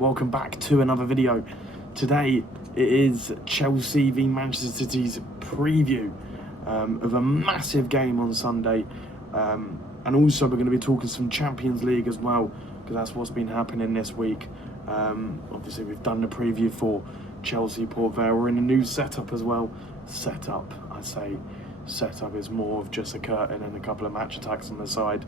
welcome back to another video. Today it is Chelsea v Manchester City's preview of a massive game on Sunday, and also we're going to be talking some Champions League as well, because that's what's been happening this week. Obviously we've done the preview for Chelsea Port Vale. We're in a new setup as well. Setup is more of just a curtain and a couple of match attacks on the side,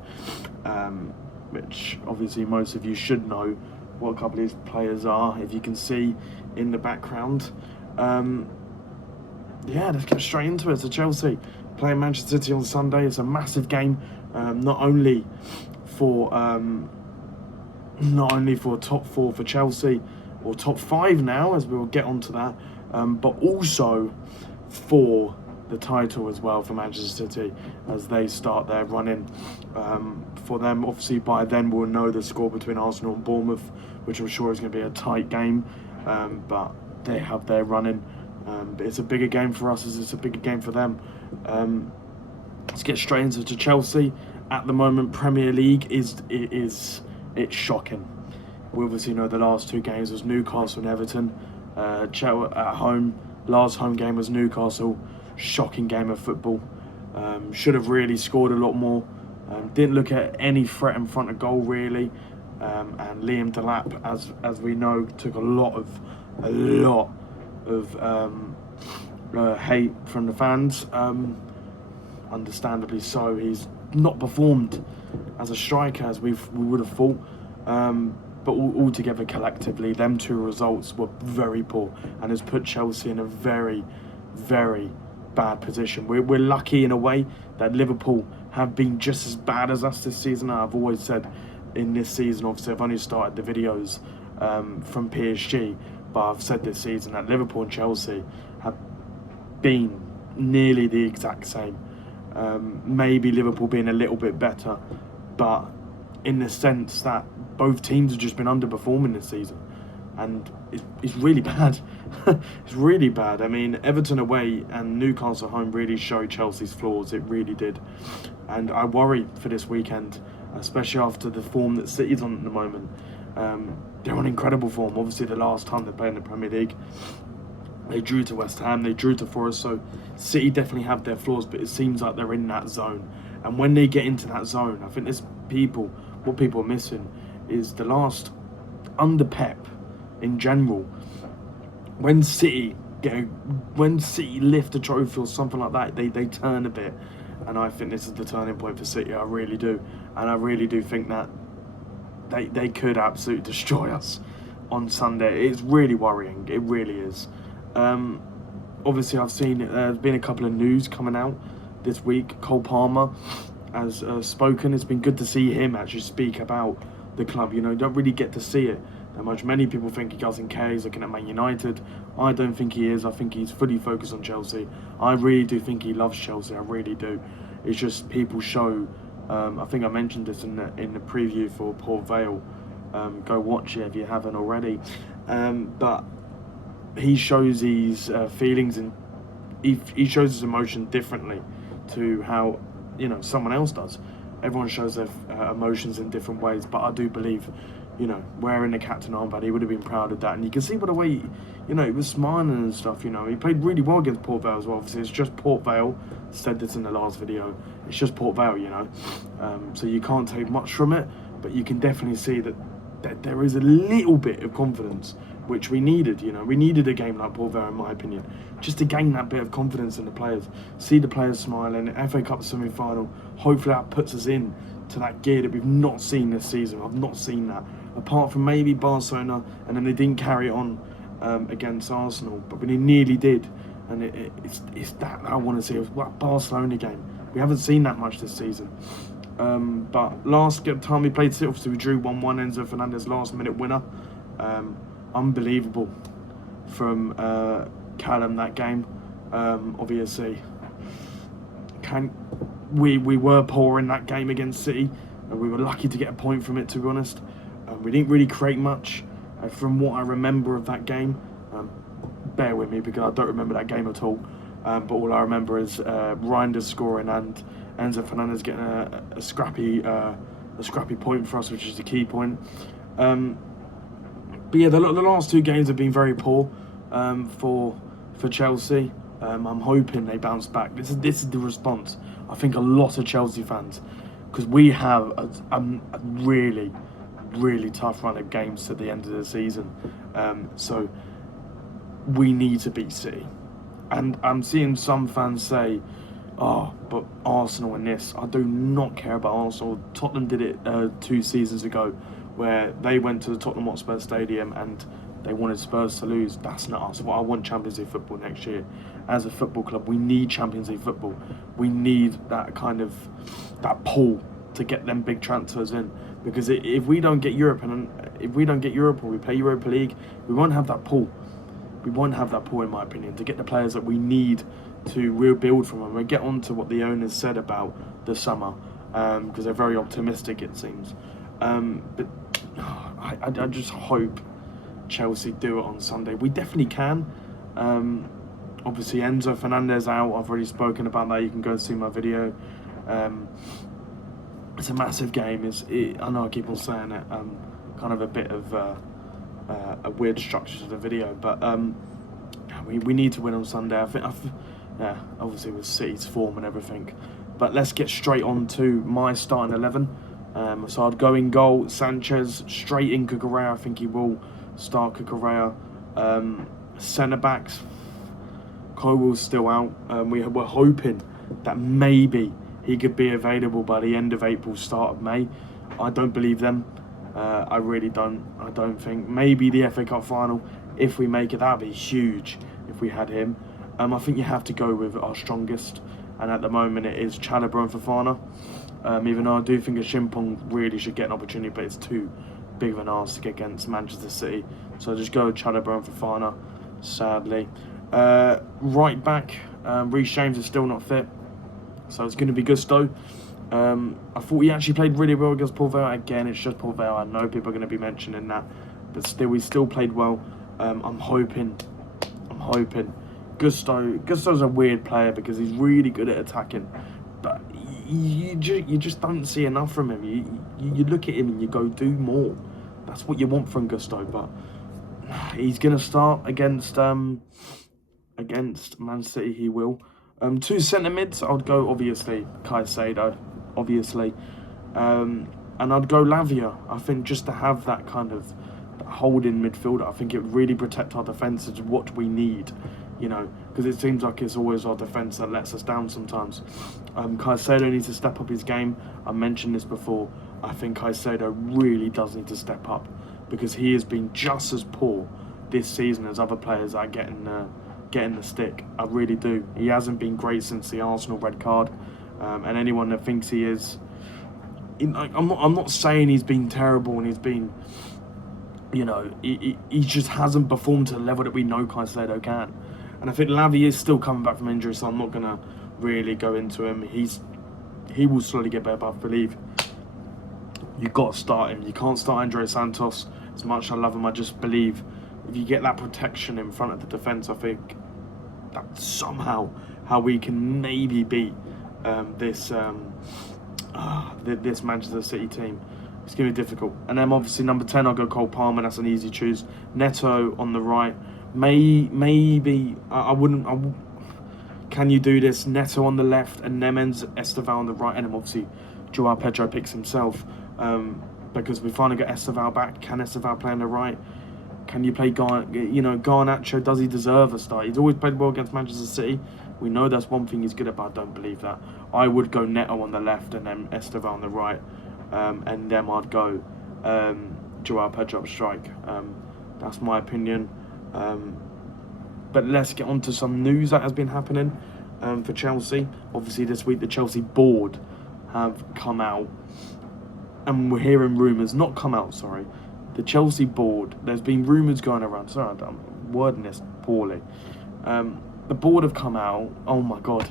which obviously most of you should know what a couple of these players are, if you can see in the background. Yeah, let's get straight into it. So Chelsea playing Manchester City on Sunday. It's a massive game, not only for top four for Chelsea, or top five now, as we will get onto that, but also for the title as well for Manchester City as they start their run-in. For them, obviously by then we'll know the score between Arsenal and Bournemouth, which I'm sure is going to be a tight game, but they have their run-in. But it's a bigger game for us as it's a bigger game for them. Let's get straight into Chelsea. At the moment, Premier League it's shocking. We obviously know the last two games was Newcastle and Everton. Chelsea at home, last home game was Newcastle. Shocking game of football. Should have really scored a lot more. Didn't look at any threat in front of goal really. And Liam Delap, as we know, took a lot of hate from the fans. Understandably so. He's not performed as a striker as we would have thought. But altogether, collectively, them two results were very poor and has put Chelsea in a very, very bad position. We're lucky in a way that Liverpool have been just as bad as us this season. I've always said in this season, obviously I've only started the videos from PSG, but I've said this season that Liverpool and Chelsea have been nearly the exact same. Maybe Liverpool being a little bit better, but in the sense that both teams have just been underperforming this season, and it's really bad. It's really bad. I mean, Everton away and Newcastle home really showed Chelsea's flaws. It really did, and I worry for this weekend, especially after the form that City's on at the moment. They're on incredible form. Obviously, the last time they played in the Premier League, they drew to West Ham, they drew to Forest, so City definitely have their flaws, but it seems like they're in that zone. And when they get into that zone, I think what people are missing is the last, under Pep in general, when City lift a trophy or something like that, they turn a bit. And I think this is the turning point for City. I really do. And I really do think that they could absolutely destroy us on Sunday. It's really worrying. It really is. Obviously, I've seen there's been a couple of news coming out this week. Cole Palmer has spoken. It's been good to see him actually speak about the club. You know, don't really get to see it that much. Many people think he doesn't care. He's looking at Man United. I don't think he is. I think he's fully focused on Chelsea. I really do think he loves Chelsea. I really do. It's just people show. I think I mentioned this in the preview for Port Vale. Go watch it if you haven't already. But he shows his feelings and he shows his emotion differently to how someone else does. Everyone shows their emotions in different ways, but I do believe, wearing the captain armband, he would have been proud of that. And you can see by the way, he was smiling and stuff. He played really well against Port Vale as well. Obviously, it's just Port Vale. I said this in the last video. It's just Port Vale, so you can't take much from it, but you can definitely see that there is a little bit of confidence, which we needed. We needed a game like Port Vale, in my opinion, just to gain that bit of confidence in the players. See the players smiling. FA Cup semi-final. Hopefully that puts us in to that gear that we've not seen this season. I've not seen that, apart from maybe Barcelona, and then they didn't carry it on against Arsenal, but we nearly did. And it's that I want to see. It was Barcelona game. We haven't seen that much this season. But last time we played City, obviously we drew 1-1. Enzo Fernandez last minute winner. Unbelievable from Callum that game. Obviously, we were poor in that game against City, and we were lucky to get a point from it, to be honest. We didn't really create much from what I remember of that game. Bear with me because I don't remember that game at all. But all I remember is Reinders scoring and Enzo Fernandez getting a scrappy point for us, which is the key point. But yeah, the last 2 games have been very poor for Chelsea. I'm hoping they bounce back. This is the response. I think a lot of Chelsea fans, because we have a really, really tough run of games to the end of the season. So we need to beat City. And I'm seeing some fans say, oh, but Arsenal and this. I do not care about Arsenal. Tottenham did it 2 seasons ago, where they went to the Tottenham Hotspur Stadium and they wanted Spurs to lose. That's not us. Well, I want Champions League football next year. As a football club, we need Champions League football. We need that kind of that pull to get them big transfers in. Because if we don't get Europe, and if we don't get Europe or we play Europa League, we won't have that pull. We won't have that pull, in my opinion, to get the players that we need to rebuild from. And we'll get on to what the owners said about the summer, because they're very optimistic, it seems. But I just hope Chelsea do it on Sunday. We definitely can. Obviously, Enzo Fernandez out. I've already spoken about that. You can go and see my video. It's a massive game. I know I keep on saying it. Kind of a bit of a weird structure to the video, but we need to win on Sunday. I think, obviously with City's form and everything. But let's get straight on to my starting 11. So I'd go in goal, Sanchez, straight in Cucurella. I think he will start Cucurella. Centre backs, Colwell's still out. We're hoping that maybe he could be available by the end of April, start of May. I don't believe them. I really don't. I don't think. Maybe the FA Cup final, if we make it, that would be huge if we had him. I think you have to go with our strongest, and at the moment it is Chalobah and Fofana. Even though I do think a Chimpong really should get an opportunity, but it's too big of an ask to get against Manchester City. So just go with Chalobah and Fofana, sadly. Right back, Reece James is still not fit, so it's going to be Gusto. I thought he actually played really well against Paul Vale. Again, it's just Paul Vale. I know people are going to be mentioning that, but still, he still played well. I'm hoping. Gusto's a weird player because he's really good at attacking, but you just don't see enough from him. You look at him and you go, do more. That's what you want from Gusto, but he's going to start against Man City. He will. 2 centre mids. I'd go obviously Caicedo, obviously, and I'd go Lavia. I think just to have that kind of holding midfielder, I think it would really protect our defence. Is what we need, because it seems like it's always our defence that lets us down sometimes. Caicedo needs to step up his game. I mentioned this before. I think Caicedo really does need to step up because he has been just as poor this season as other players that are getting the stick. I really do. He hasn't been great since the Arsenal red card, and anyone that thinks he is, I'm not saying he's been terrible and he's been, he just hasn't performed to the level that we know Caicedo can. And I think Lavia is still coming back from injury, so I'm not gonna really go into him. He will slowly get better, but I believe you've got to start him. You can't start André Santos. As much as I love him, I just believe if you get that protection in front of the defence, I think that's somehow how we can maybe beat this Manchester City team. It's going to be difficult. And then obviously number 10, I'll go Cole Palmer. That's an easy choose. Neto on the right. Maybe I wouldn't. Can you do this? Neto on the left and Nemens Esteval on the right, and then obviously Joao Pedro picks himself because we finally got Esteval back. Can Esteval play on the right? Can you play Garnacho? Does he deserve a start? He's always played well against Manchester City. We know that's one thing he's good at, but I don't believe that. I would go Neto on the left and then Esteval on the right, and then I'd go Joao Pedro up strike. That's my opinion. But let's get on to some news that has been happening for Chelsea. Obviously this week the Chelsea board have come out, and we're hearing rumours, the Chelsea board, there's been rumours going around, sorry I'm wording this poorly. The board have come out, oh my god,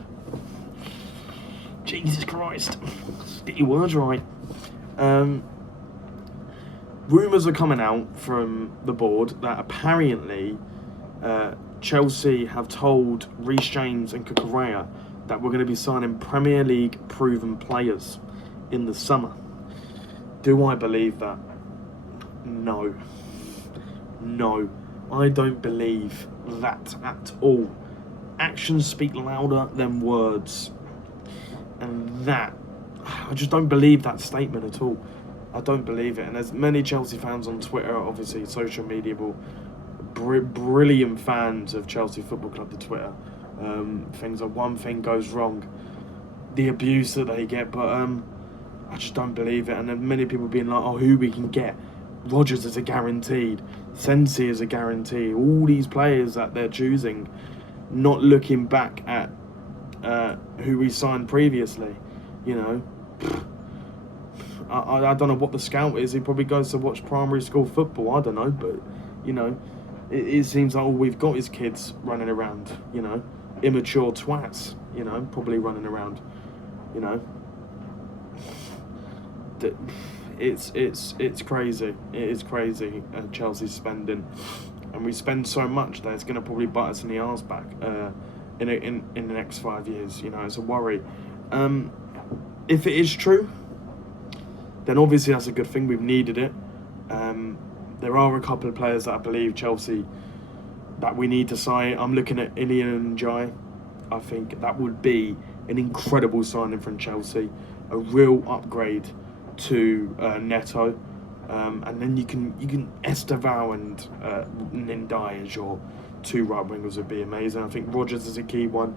Jesus Christ, get your words right. Rumours are coming out from the board that apparently Chelsea have told Reece James and Cucurella that we're going to be signing Premier League proven players in the summer. Do I believe that? No. No, I don't believe that at all. Actions speak louder than words. And that, I just don't believe that statement at all. I don't believe it. And there's many Chelsea fans on Twitter, obviously, social media, brilliant fans of Chelsea Football Club, the Twitter. Things like one thing goes wrong, the abuse that they get, but I just don't believe it. And then many people being like, oh, who we can get. Rodgers is a guaranteed. Sensi is a guarantee. All these players that they're choosing, not looking back at who we signed previously, you know. I don't know what the scout is. He probably goes to watch primary school football. I don't know, but, you know, it seems like all we've got is kids running around, you know, immature twats, you know, probably running around, you know. It's crazy. It is crazy. Chelsea's spending, and we spend so much that it's going to probably bite us in the arse back in the next 5 years. You know, it's a worry. If it is true, then obviously that's a good thing. We've needed it. There are a couple of players that I believe Chelsea that we need to sign. I'm looking at Ilian Ndiaye. I think that would be an incredible signing from Chelsea, a real upgrade to Neto, and then you can Estevao and Ndiaye as your two right wingers would be amazing. I think Rodgers is a key one,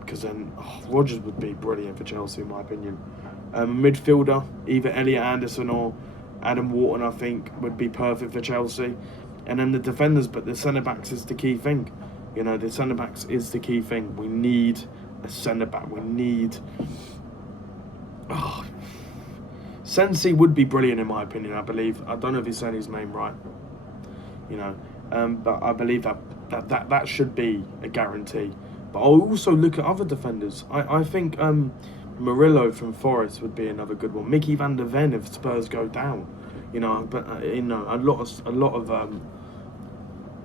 because then Rodgers would be brilliant for Chelsea in my opinion. Midfielder, either Elliot Anderson or Adam Wharton, I think would be perfect for Chelsea. And then the defenders, but the centre-backs is the key thing. You know, the centre-backs is the key thing. We need a centre-back. We need... Sensi would be brilliant in my opinion, I believe. I don't know if he's saying his name right. You know, but I believe that should be a guarantee. But I'll also look at other defenders. I think Murillo from Forest would be another good one. Mickey van der Ven if Spurs go down. You know, but you know, a lot of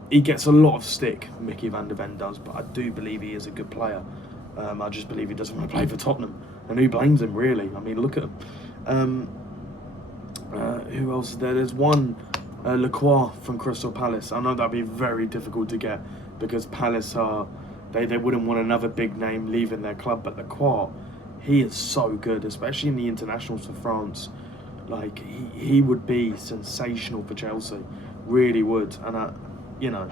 he gets a lot of stick. Mickey van der Ven does, but I do believe he is a good player. I just believe he doesn't want to play for Tottenham, and who blames him really? I mean, look at him. Who else is there? There's one, Lacroix from Crystal Palace. I know that'd be very difficult to get because Palace are they wouldn't want another big name leaving their club, but Lacroix, he is so good, especially in the internationals for France. Like he would be sensational for Chelsea, really would. And you know,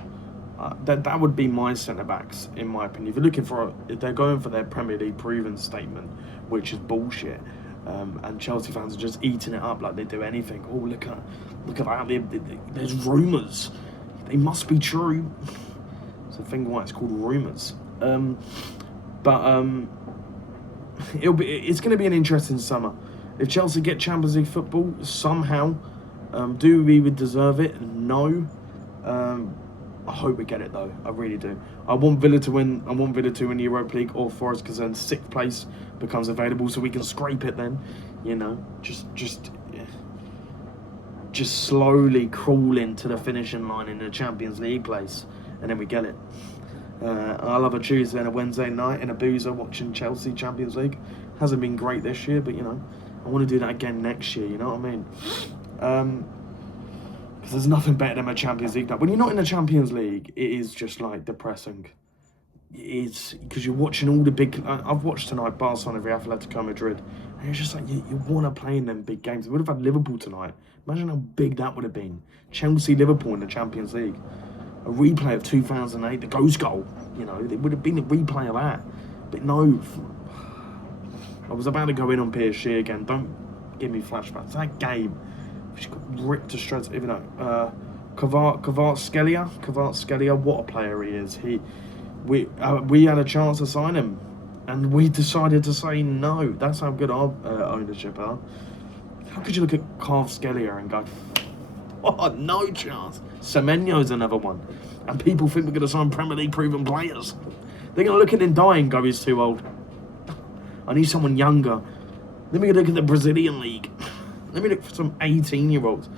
that would be my centre backs in my opinion. If you're looking for, if they're going for their Premier League proven statement, which is bullshit. And Chelsea fans are just eating it up like they do anything. Oh, look at that! There's rumours. They must be true. It's a thing why it's called rumours. It's going to be an interesting summer. If Chelsea get Champions League football somehow, do we deserve it? No. I hope we get it though. I really do. I want Villa to win. I want Villa to win the Europa League or Forest, because then 6th place becomes available, so we can scrape it. Then, you know, just slowly crawl into the finishing line in the Champions League place, and then we get it. I'll have a Tuesday and a Wednesday night in a boozer watching Chelsea Champions League. Hasn't been great this year, but you know, I want to do that again next year. You know what I mean? Because there's nothing better than a Champions League night. When you're not in the Champions League, it is just like depressing. It is, because you're watching all the big... I've watched tonight Barcelona v Atletico Madrid, and it's just like you want to play in them big games. We would have had Liverpool tonight. Imagine how big that would have been. Chelsea-Liverpool in the Champions League. A replay of 2008, the ghost goal. You know, it would have been a replay of that. But no. I was about to go in on PSG again. Don't give me flashbacks. That game... She got ripped to shreds, even though Kvaratskhelia, what a player he is. We had a chance to sign him, and we decided to say no. That's how good our ownership are. How could you look at Kvaratskhelia and go, oh, no chance? Semenyo's another one, and people think we're going to sign Premier League proven players. They're going to look at Ndiaye and go, he's too old. I need someone younger. Let me look at the Brazilian league. Let me look for some 18-year-olds.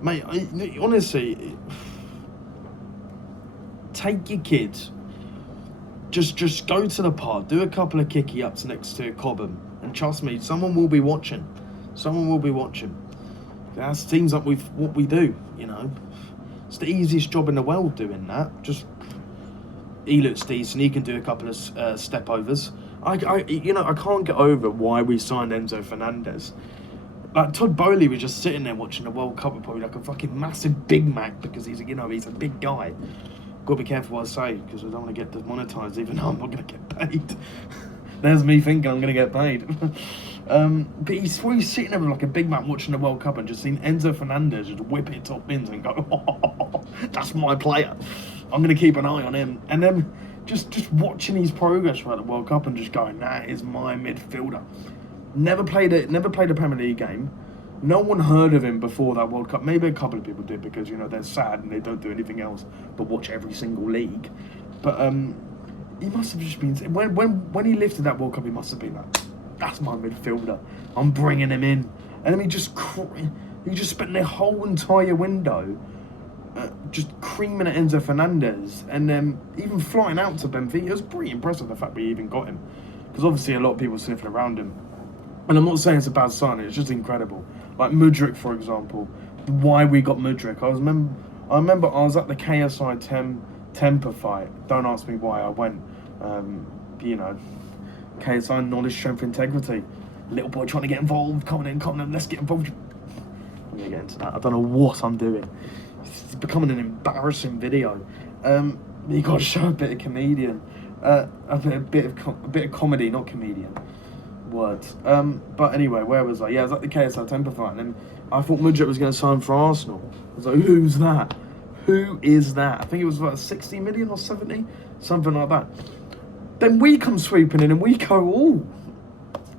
Mate, honestly, take your kids. Just go to the park, do a couple of kicky-ups next to Cobham, and trust me, someone will be watching. Someone will be watching. That seems like what we do, you know. It's the easiest job in the world doing that. Just he looks decent. He can do a couple of step overs. I can't get over why we signed Enzo Fernandez. Like Todd Bowley was just sitting there watching the World Cup with probably like a fucking massive Big Mac because he's a big guy. Got to be careful what I say because I don't want to get demonetized even though I'm not going to get paid. There's me thinking I'm going to get paid. But he's sitting there with like a Big Mac watching the World Cup and just seeing Enzo Fernandez just whip it top bins and go, oh, that's my player. I'm going to keep an eye on him. And then just watching his progress throughout the World Cup and just going, that is my midfielder. Never played a Premier League game. No one heard of him before that World Cup. Maybe a couple of people did because, they're sad and they don't do anything else but watch every single league. But he must have just been... When he lifted that World Cup, he must have been like, that's my midfielder. I'm bringing him in. And then he just spent the whole entire window just creaming at Enzo Fernandez and then even flying out to Benfica. It was pretty impressive, the fact we even got him. Because obviously a lot of people sniffing around him. And I'm not saying it's a bad sign, it's just incredible. Like Mudryk, for example. Why we got Mudryk. I remember I was at the KSI Temper fight. Don't ask me why I went. KSI, knowledge, strength, integrity. Little boy trying to get involved, coming in, let's get involved. I'm going to get into that. I don't know what I'm doing. It's becoming an embarrassing video. You got to show a bit of comedian. A bit of comedy, not comedian. Words. But anyway, where was I? Yeah, I was at the KSI Temper fight, and then I thought Mudryk was going to sign for Arsenal. I was like, who's that? Who is that? I think it was about 60 million or 70, something like that. Then we come sweeping in, and we go, oh,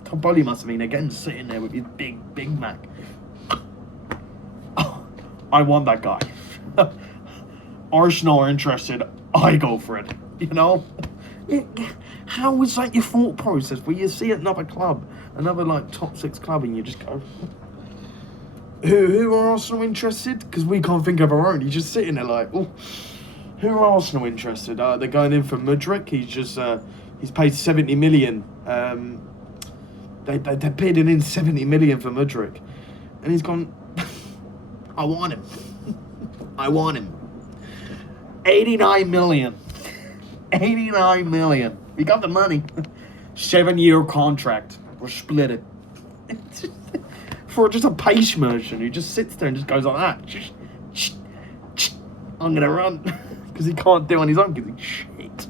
Todd Bowley must have been again sitting there with his Big Mac. Oh, I want that guy. Arsenal are interested. I go for it. How is that your thought process where you see another club, another like top 6 club, and you just go, who are Arsenal interested? Because we can't think of our own. You're just sitting there like, oh, who are Arsenal interested? They're going in for Mudryk. He's paid 70 million. They're bidding in 70 million for Mudryk, and he's gone, I want him. I want him. 89 million. 89 million. We got the money. 7-year contract. We're split it. For just a pace merchant who just sits there and just goes like that. I'm going to run. Because he can't do it on his own because he's shit.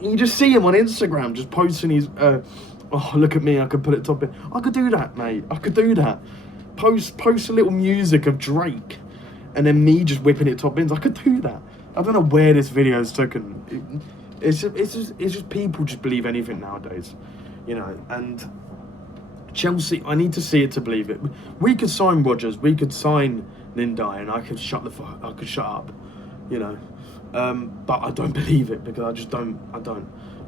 You just see him on Instagram just posting his... oh, look at me. I could put it top in. I could do that, mate. I could do that. Post a little music of Drake. And then me just whipping it top bins. I could do that. I don't know where this video's taken. It's just people just believe anything nowadays, And Chelsea, I need to see it to believe it. We could sign Rodgers, we could sign Lindai, and I could shut up, But I don't believe it because I don't.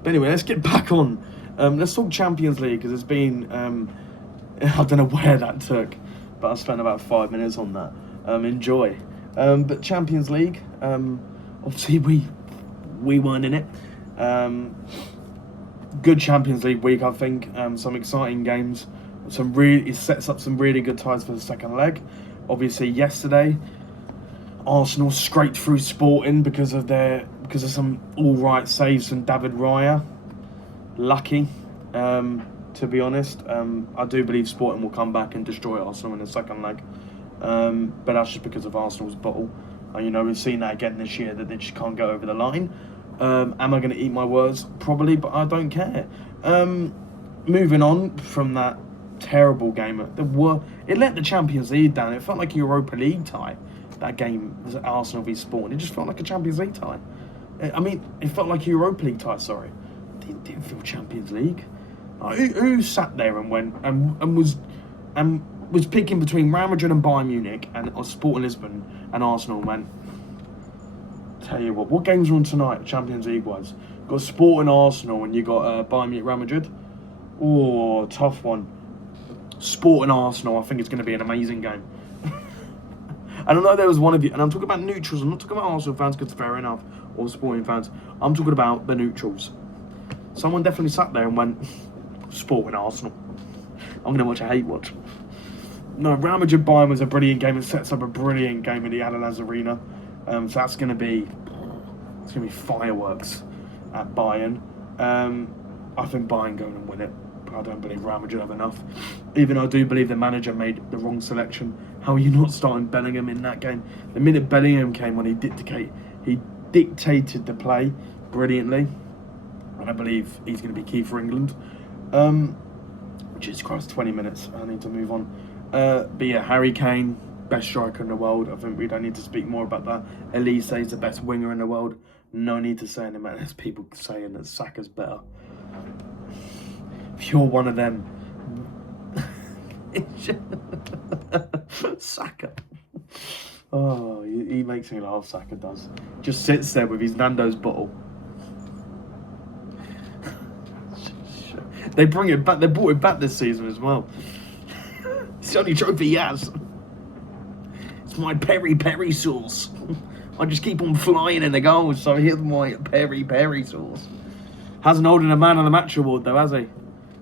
But anyway, let's get back on. Let's talk Champions League because it's been I don't know where that took, but I spent about 5 minutes on that. Enjoy. But Champions League, obviously we weren't in it. Good Champions League week, I think. Some exciting games. It sets up some really good ties for the second leg. Obviously, yesterday, Arsenal scraped through Sporting because of some all right saves from David Raya. Lucky, to be honest. I do believe Sporting will come back and destroy Arsenal in the second leg. But that's just because of Arsenal's bottle. We've seen that again this year, that they just can't go over the line. Am I going to eat my words? Probably, but I don't care. Moving on from that terrible game, it let the Champions League down. It felt like a Europa League tie. That game was at Arsenal v Sporting. It just felt like a Champions League tie. It felt like a Europa League tie, sorry. It didn't feel Champions League. Who sat there and went and was picking between Real Madrid and Bayern Munich and Sporting Lisbon and Arsenal, man? Tell you what games are on tonight, Champions League wise? Got Sporting Arsenal and you got Bayern Munich Real Madrid. Oh, tough one. Sporting Arsenal, I think it's going to be an amazing game. I don't know, there was one of you, and I'm talking about neutrals. I'm not talking about Arsenal fans because fair enough, or Sporting fans. I'm talking about the neutrals. Someone definitely sat there and went, Sporting Arsenal. I'm going to watch a hate watch. No, Real Madrid Bayern was a brilliant game. It sets up a brilliant game in the Allianz Arena. So that's going to be fireworks at Bayern. I think Bayern go and win it, but I don't believe Real Madrid have enough. Even I do believe the manager made the wrong selection. How are you not starting Bellingham in that game? The minute Bellingham came on, he dictated the play brilliantly, and I believe he's going to be key for England. Jesus Christ, 20 minutes. I need to move on. But yeah, Harry Kane, best striker in the world. I think we don't need to speak more about that. Elise is the best winger in the world. No need to say anything. There's people saying that Saka's better. If you're one of them, Saka. Oh, he makes me laugh. Saka does. Just sits there with his Nando's bottle. They bring it back. They brought it back this season as well. It's the only trophy he has. It's my peri sauce. I just keep on flying in the goals, so here's my peri sauce. Hasn't ordered a Man of the Match award though, has he?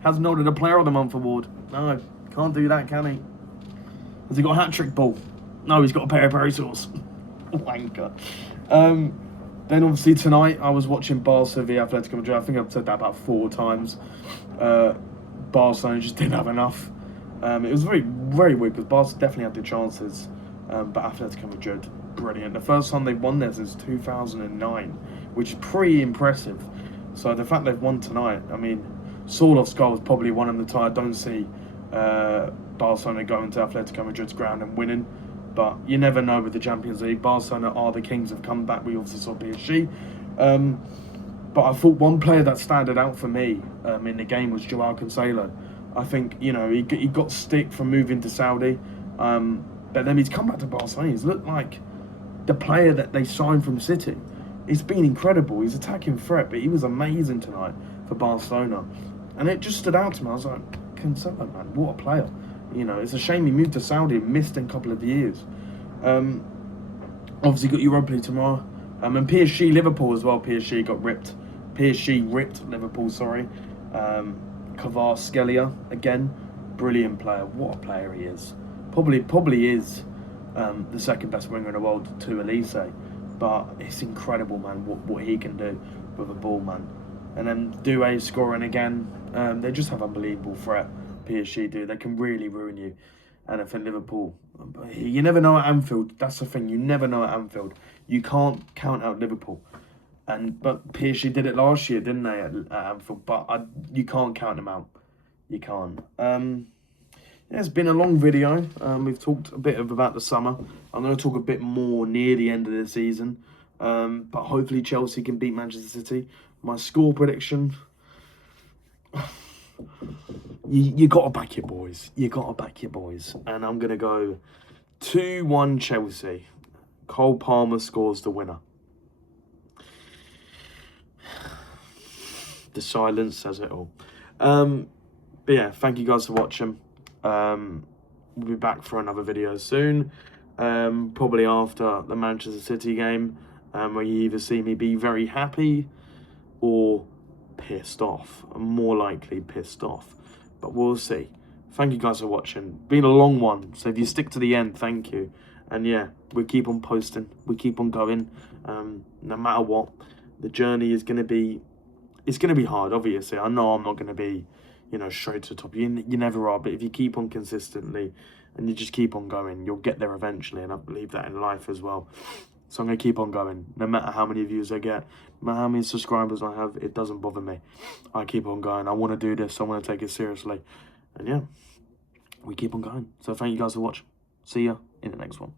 Hasn't ordered a Player of the Month award. No, can't do that, can he? Has he got a hat-trick ball? No, he's got a peri sauce. Wanker. Then obviously tonight I was watching Barca v Atletico Madrid. I think I've said that about 4 times. Barcelona just didn't have enough. It was very, very weird because Barca definitely had the chances, but Atletico Madrid, brilliant. The first time they've won this is 2009, which is pretty impressive. So the fact they've won tonight, I mean, Sorlof's goal was probably one in the tie. I don't see Barcelona going to Atletico Madrid's ground and winning. But you never know with the Champions League. Barcelona are the kings of comeback. We obviously saw PSG. But I thought one player that stood out for me in the game was Joao Cancelo. I think, you know, he got stick from moving to Saudi. But then he's come back to Barcelona. He's looked like the player that they signed from City. It's been incredible. He's attacking threat, but he was amazing tonight for Barcelona. And it just stood out to me. I was like, Cancelo, man, what a player. You know, it's a shame he moved to Saudi and missed in a couple of years. Obviously got Europa League tomorrow. And PSG, Liverpool as well. PSG got ripped. PSG ripped Liverpool, sorry. Kvaratskhelia, again, brilliant player. What a player he is. Probably is the second best winger in the world to Elise. But it's incredible, man, what he can do with a ball, man. And then Doué scoring again. They just have unbelievable threat. PSG do. They can really ruin you. And I think Liverpool, you never know at Anfield. That's the thing. You never know at Anfield. You can't count out Liverpool. But PSG did it last year, didn't they, at Anfield? But you can't count them out. You can't. Yeah, it's been a long video. We've talked a bit about the summer. I'm going to talk a bit more near the end of the season. But hopefully Chelsea can beat Manchester City. My score prediction... You got to back your boys. You got to back your boys. And I'm going to go 2-1 Chelsea. Cole Palmer scores the winner. The silence says it all. But yeah, thank you guys for watching. We'll be back for another video soon. Probably after the Manchester City game. Where you either see me be very happy or pissed off. I'm more likely pissed off. But we'll see. Thank you guys for watching. Been a long one, so if you stick to the end, thank you. And yeah, we keep on posting. We keep on going. No matter what, the journey is going to be... It's going to be hard, obviously. I know I'm not going to be, you know, straight to the top. You never are. But if you keep on consistently and you just keep on going, you'll get there eventually. And I believe that in life as well. So I'm going to keep on going. No matter how many views I get, no matter how many subscribers I have, it doesn't bother me. I keep on going. I want to do this. I want to take it seriously. And yeah, we keep on going. So thank you guys for watching. See ya in the next one.